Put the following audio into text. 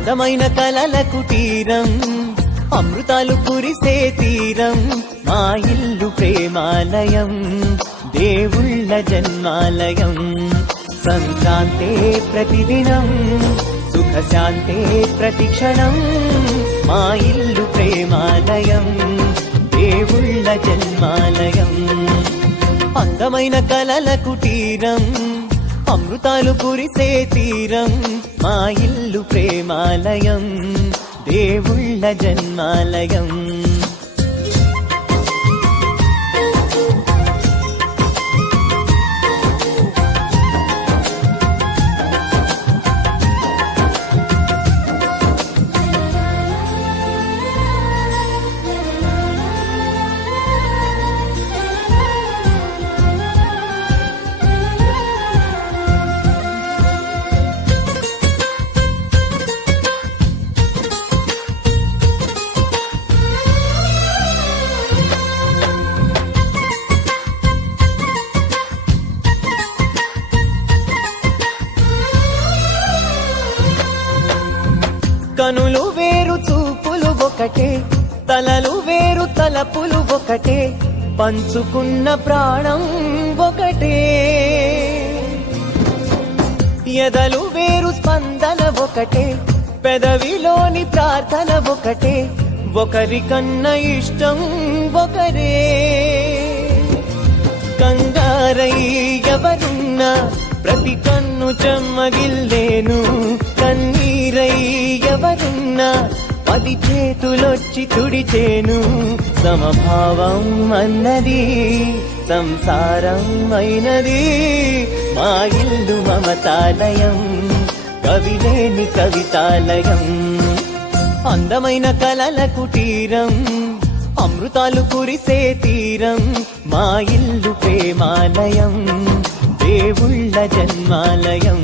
అందమైన కలల కుటీరం, అమృతాలు కురిసే తీరం, మా ఇల్లు ప్రేమాలయం, దేవుళ్ళ జన్మాలయం. సంక్రాంతే ప్రతిదినం, సుఖశాంతే ప్రతిక్షణం, మా ఇల్లు ప్రేమాలయం, దేవుళ్ళ జన్మాలయం. అందమైన కలల కుటీరం, అమృతాలు కురిసే తీరం, మా ఇల్లు ప్రేమాలయం, దేవుళ్ళ జన్మాలయం. కనులు వేరు చూపులు ఒకటే, తలలు వేరు తలపులు ఒకటే, పంచుకున్న ప్రాణం ఒకటే. ఎదలు వేరు స్పందన ఒకటే, పెదవిలోని ప్రార్థన ఒకటే, ఒకరికన్నా ఇష్టం ఒకరే. కంగారై ఎవరున్నా ప్రతి కన్ను చెమ్మగిల్లేను, కన్నీరై ఎవరున్నా 10 చేతులొచ్చి తుడిచేను. సమభావం అన్నది సంసారం అయినది, మా ఇల్లు మమతాలయం, కవిలేని కవితాలయం. అందమైన కలల కుటీరం, అమృతాలు కురిసే తీరం, మా ఇల్లు ప్రేమాలయం, దేవుళ్ళ జన్మాలయం.